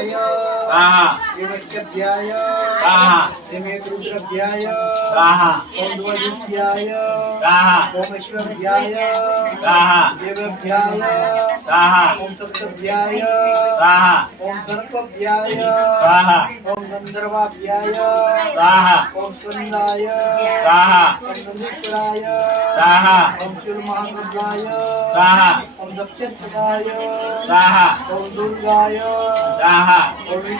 안녕. Om Dakshin Sudaya, Om Durgaya, Om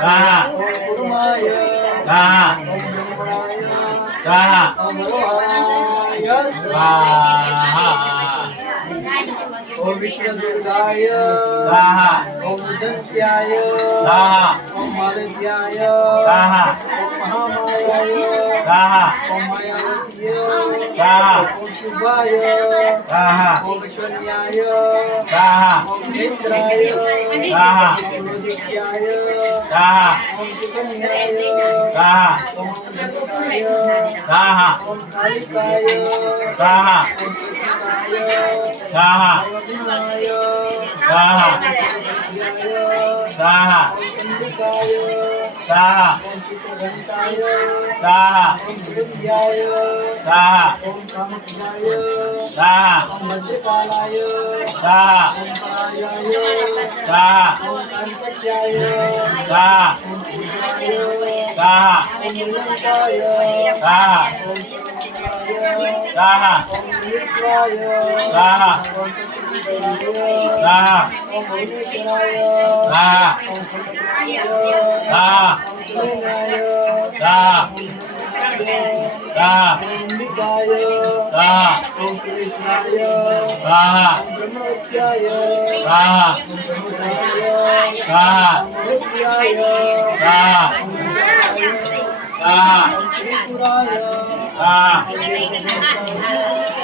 ઓમ સુભદ્રાય સ્વાહા ઓમ ત્રિગભ્યાય સ્વાહા ઓમ દંત્યાય સ્વાહા ઓમ માલવ્યાય સ્વાહા ઓમ મહામાયાય સ્વાહા ઓમ માયાવતીય સ્વાહા ઓમ શુભાય સ્વાહા ઓમ વિશ્વન્યાય સ્વાહા ઓમ નેત્રાય સ્વાહા ઓમ રુદિત્યાય સ્વાહા ઓમ સુકન્યાય સ્વાહા ઓમ જગતાય સ્વાહા ઓમ કાલિકાય સ્વાહા ઓમ કૃષ્ણાય સ્વાહા ઓમ સ્વાહા સ્વાહા ચંદ્રિકાય સ્વાહા là là là là là là là là là là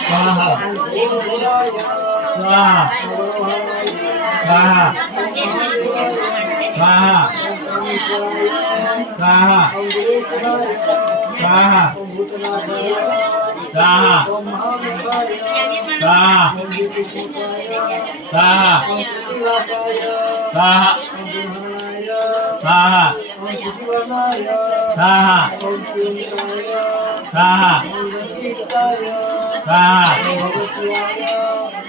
là là là સ્વાહા સ્વાહા સ્વાહા સ્વાહા સ્વાહા સ્વાહા સ્વાહા સ્વાહા સ્વાહા સ્વાહા સ્વાહા સ્વાહા સ્વાહા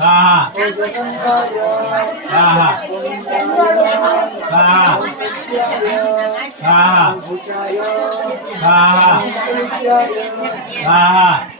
ઓમ હા. હા હા. હા હા. સ્વાહા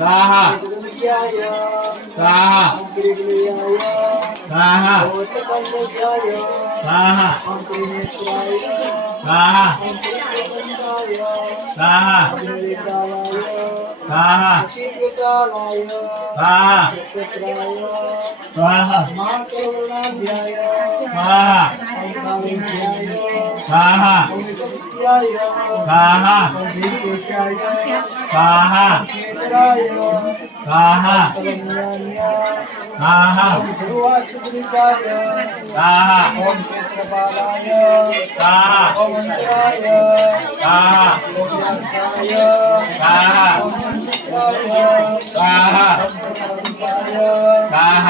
saha saha saha saha saha saha saha saha saha saha saha Saha. Saha. Saha. Saha. Saha. Saha. Saha. Saha. Saha.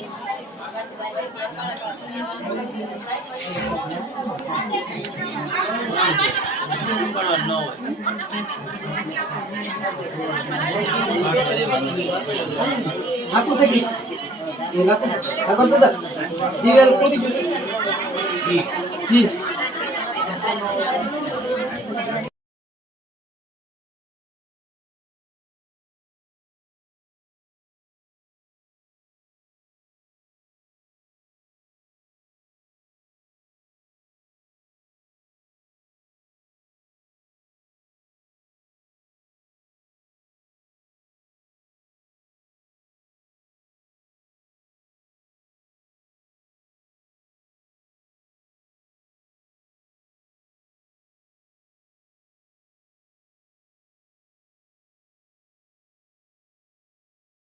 आपको सही आपको दादा दीवार को भी जी जी